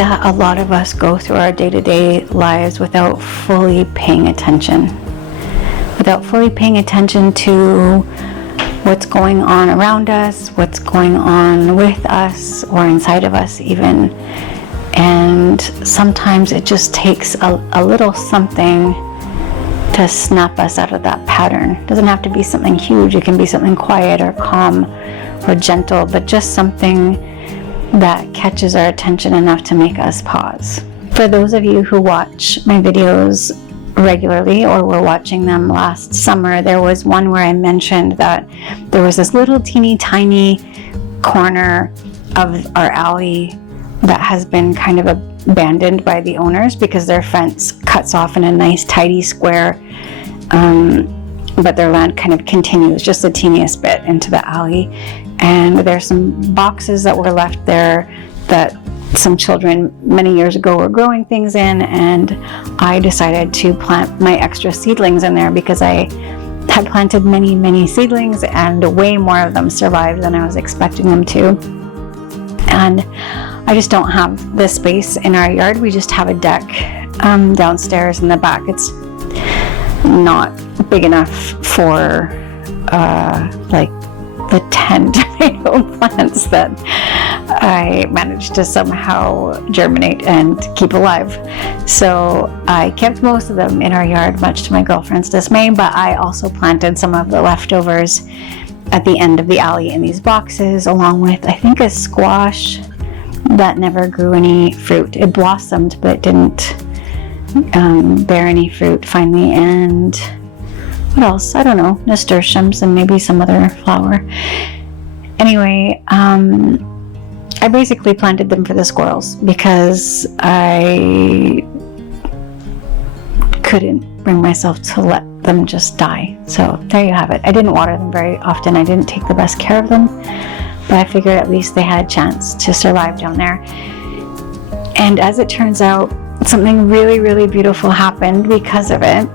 that a lot of us go through our day-to-day lives without fully paying attention. Without fully paying attention to what's going on around us, what's going on with us or inside of us even. And sometimes it just takes a little something to snap us out of that pattern. It doesn't have to be something huge. It can be something quiet or calm or gentle, but just something that catches our attention enough to make us pause. For those of you who watch my videos regularly or were watching them last summer, there was one where I mentioned that there was this little teeny tiny corner of our alley that has been kind of abandoned by the owners because their fence cuts off in a nice tidy square, but their land kind of continues just the teeniest bit into the alley. And there's some boxes that were left there that some children many years ago were growing things in, and I decided to plant my extra seedlings in there because I had planted many seedlings and way more of them survived than I was expecting them to. And I just don't have the space in our yard. We just have a deck downstairs in the back. It's not big enough for like the 10 tomato plants that I managed to somehow germinate and keep alive. So I kept most of them in our yard, much to my girlfriend's dismay, but I also planted some of the leftovers at the end of the alley in these boxes, along with, I think, a squash that never grew any fruit. It blossomed, but it didn't bear any fruit finally. And what else? I don't know, nasturtiums and maybe some other flower. Anyway, I basically planted them for the squirrels because I couldn't bring myself to let them just die. So there you have it. I didn't water them very often. I didn't take the best care of them, but I figured at least they had a chance to survive down there. And as it turns out, something really beautiful happened because of it.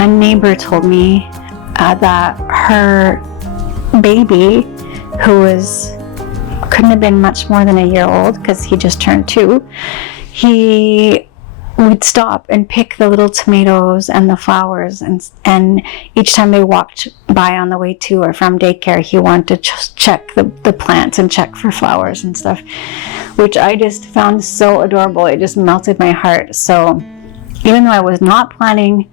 A neighbor told me that her baby, who couldn't have been much more than a year old because he just turned 2, he would stop and pick the little tomatoes and the flowers, and each time they walked by on the way to or from daycare, he wanted to just check the plants and check for flowers and stuff, which I just found so adorable. It just melted my heart. So even though I was not planning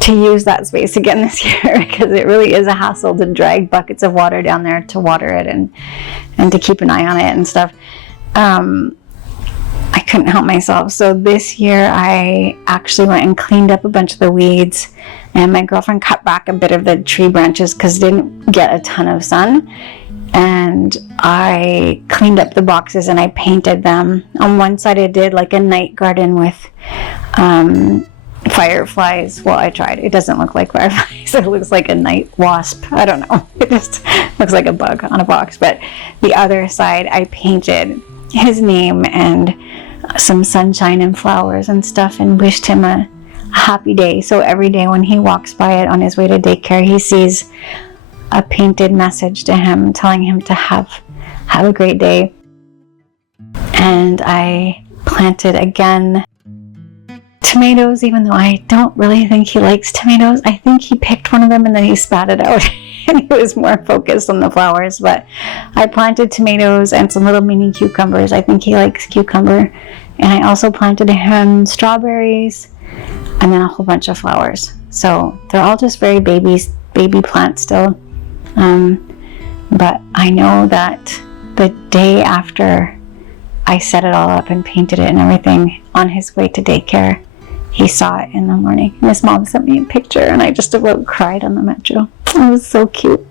to use that space again this year, because it really is a hassle to drag buckets of water down there to water it and to keep an eye on it and stuff, I couldn't help myself. So this year I actually went and cleaned up a bunch of the weeds, and my girlfriend cut back a bit of the tree branches because it didn't get a ton of sun, and I cleaned up the boxes and I painted them. On one side I did like a night garden with fireflies. Well, I tried. It doesn't look like fireflies. It looks like a night wasp. I don't know. It just looks like a bug on a box. But the other side, I painted his name and some sunshine and flowers and stuff, and wished him a happy day. So every day when he walks by it on his way to daycare, he sees a painted message to him telling him to have a great day. And I planted again tomatoes, even though I don't really think he likes tomatoes. I think he picked one of them and then he spat it out and he was more focused on the flowers. But I planted tomatoes and some little mini cucumbers. I think he likes cucumber. And I also planted him strawberries and then a whole bunch of flowers. So they're all just very baby plants still. But I know that the day after I set it all up and painted it and everything, on his way to daycare, he saw it in the morning. And his mom sent me a picture and I just about cried on the metro. It was so cute.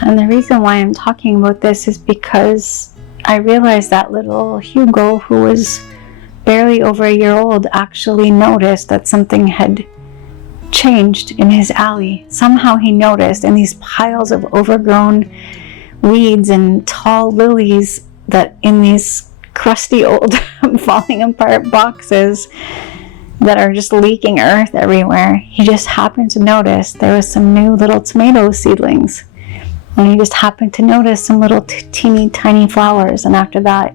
And the reason why I'm talking about this is because I realized that little Hugo, who was barely over a year old, actually noticed that something had changed in his alley. Somehow he noticed in these piles of overgrown weeds and tall lilies that in these crusty old falling apart boxes that are just leaking earth everywhere, he just happened to notice there was some new little tomato seedlings. And he just happened to notice some little teeny tiny flowers, and after that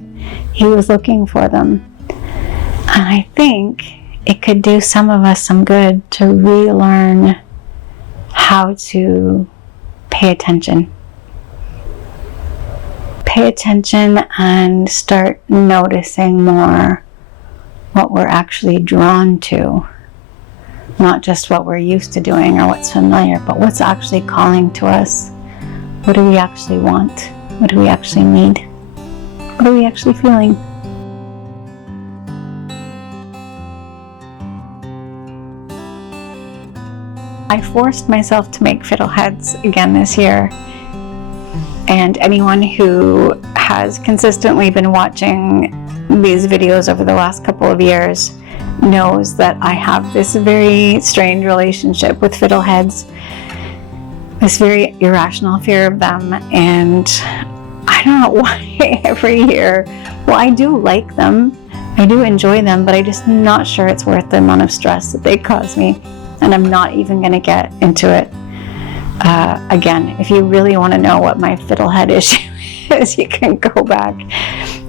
he was looking for them. And I think it could do some of us some good to relearn how to pay attention. Pay attention and start noticing more what we're actually drawn to. Not just what we're used to doing or what's familiar, but what's actually calling to us. What do we actually want? What do we actually need? What are we actually feeling? I forced myself to make fiddleheads again this year. And anyone who has consistently been watching these videos over the last couple of years knows that I have this very strange relationship with fiddleheads, this very irrational fear of them, and I don't know why every year, well, I do like them, I do enjoy them, but I'm just not sure it's worth the amount of stress that they cause me, and I'm not even going to get into it. Again, if you really want to know what my fiddlehead issue is, you can go back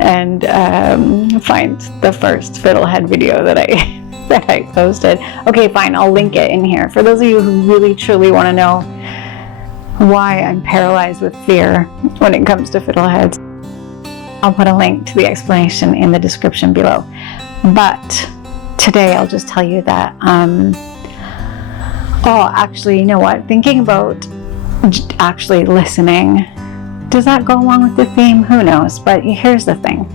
and find the first fiddlehead video that I posted. Okay, fine, I'll link it in here. For those of you who really truly want to know why I'm paralyzed with fear when it comes to fiddleheads, I'll put a link to the explanation in the description below. But today I'll just tell you that actually, you know what? Thinking about actually listening, does that go along with the theme? Who knows? But here's the thing.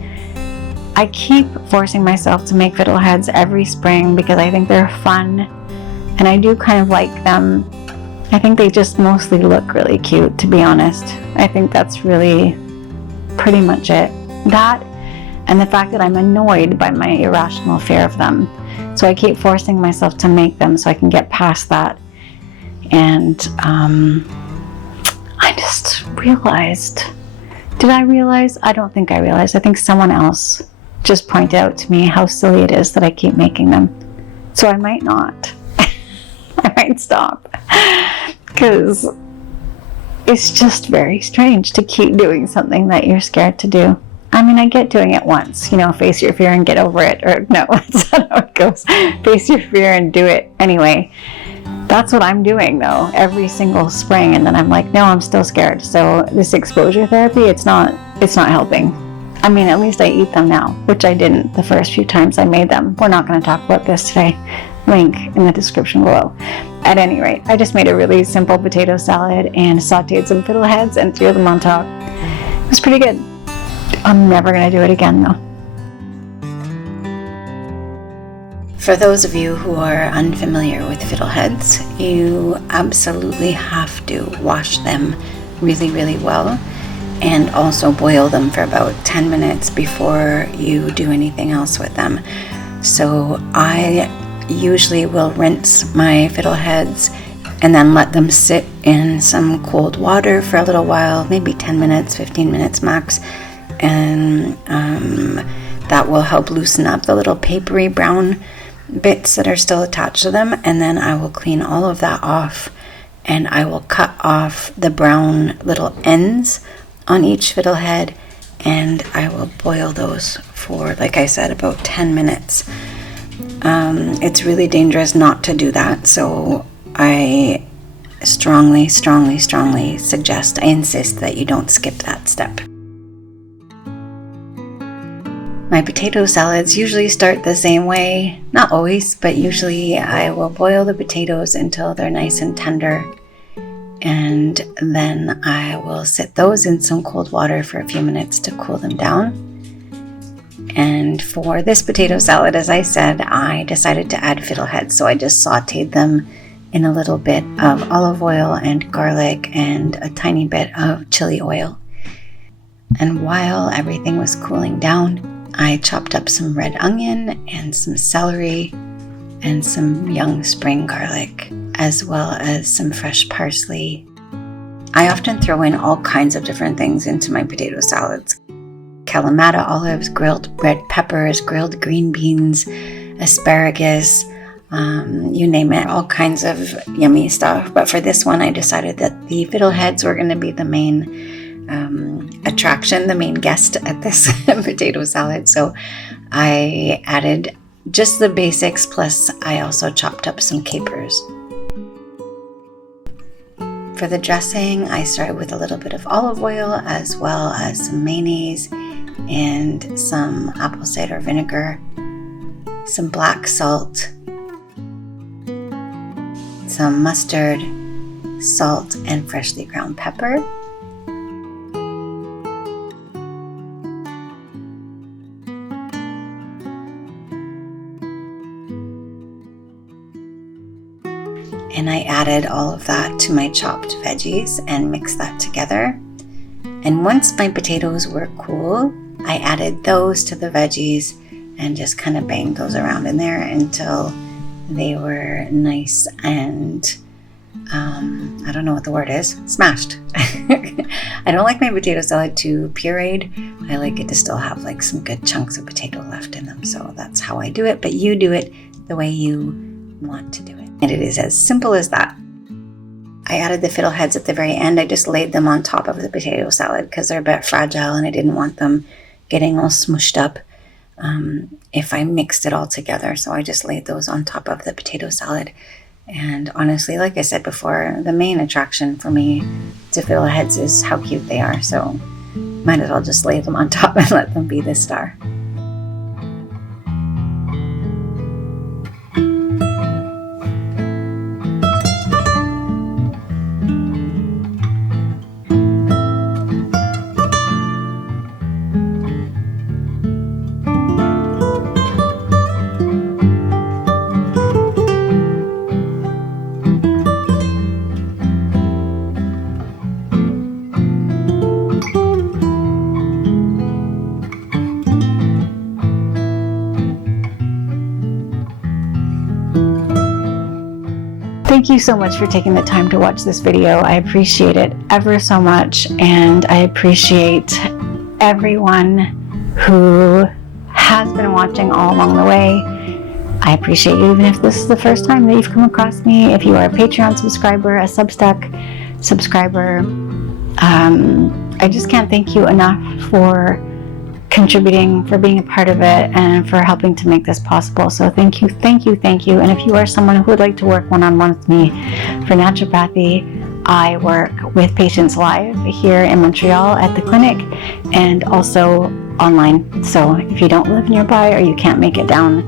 I keep forcing myself to make fiddleheads every spring because I think they're fun and I do kind of like them. I think they just mostly look really cute, to be honest. I think that's really pretty much it. That and the fact that I'm annoyed by my irrational fear of them. So I keep forcing myself to make them so I can get past that. And I just realized, did I realize? I don't think I realized. I think someone else just pointed out to me how silly it is that I keep making them. So I might not. I might stop. Because it's just very strange to keep doing something that you're scared to do. I mean, I get doing it once, face your fear and get over it. Or no, that's not how it goes. Face your fear and do it anyway. That's what I'm doing though, every single spring. And then I'm like, no, I'm still scared. So this exposure therapy, it's not helping. I mean, at least I eat them now, which I didn't the first few times I made them. We're not going to talk about this today. Link in the description below. At any rate, I just made a really simple potato salad and sauteed some fiddleheads and threw them on top. It was pretty good. I'm never going to do it again though. For those of you who are unfamiliar with fiddleheads, you absolutely have to wash them really, really well and also boil them for about 10 minutes before you do anything else with them. So I usually will rinse my fiddleheads and then let them sit in some cold water for a little while, maybe 10 minutes, 15 minutes max. And that will help loosen up the little papery brown bits that are still attached to them. And then I will clean all of that off and I will cut off the brown little ends on each fiddlehead and I will boil those for, like I said, about 10 minutes. It's really dangerous not to do that, so I strongly suggest, I insist that you don't skip that step. My potato salads usually start the same way, not always, but usually I will boil the potatoes until they're nice and tender, and then I will sit those in some cold water for a few minutes to cool them down. And for this potato salad, as I said, I decided to add fiddleheads, so I just sauteed them in a little bit of olive oil and garlic and a tiny bit of chili oil. And while everything was cooling down, I chopped up some red onion and some celery and some young spring garlic, as well as some fresh parsley. I often throw in all kinds of different things into my potato salads. Kalamata olives, grilled red peppers, grilled green beans, asparagus, you name it, all kinds of yummy stuff. But for this one, I decided that the fiddleheads were going to be the main attraction, the main guest at this potato salad. So I added just the basics, plus I also chopped up some capers. For the dressing, I started with a little bit of olive oil, as well as some mayonnaise and some apple cider vinegar, some black salt, some mustard, salt, and freshly ground pepper. And I added all of that to my chopped veggies and mixed that together. And once my potatoes were cool, I added those to the veggies and just kind of banged those around in there until they were nice and, I don't know what the word is, smashed. I don't like my potato salad too pureed. I like it to still have like some good chunks of potato left in them. So that's how I do it, but you do it the way you want to do it. And it is as simple as that. I added the fiddleheads at the very end. I just laid them on top of the potato salad because they're a bit fragile and I didn't want them getting all smushed up if I mixed it all together. So I just laid those on top of the potato salad. And honestly, like I said before, the main attraction for me to fiddleheads is how cute they are. So might as well just lay them on top and let them be the star. Thank you so much for taking the time to watch this video. I appreciate it ever so much, and I appreciate everyone who has been watching all along the way. I appreciate you even if this is the first time that you've come across me. If you are a Patreon subscriber, a Substack subscriber, I just can't thank you enough for contributing, for being a part of it, and for helping to make this possible. So thank you, thank you, thank you. And if you are someone who would like to work one-on-one with me for naturopathy, I work with patients live here in Montreal at the clinic and also online. So if you don't live nearby or you can't make it down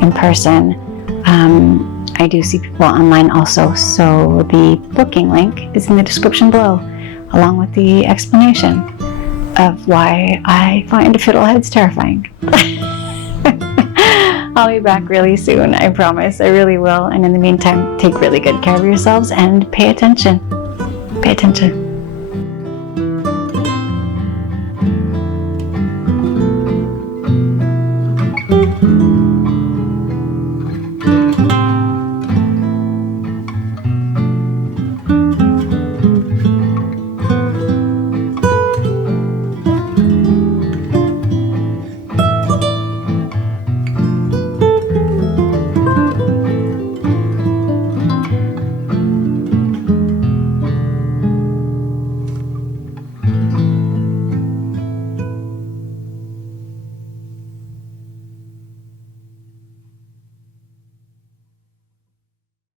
in person, I do see people online also. So the booking link is in the description below, along with the explanation of why I find fiddleheads terrifying. I'll be back really soon, I promise. I really will. And in the meantime, take really good care of yourselves and pay attention. Pay attention.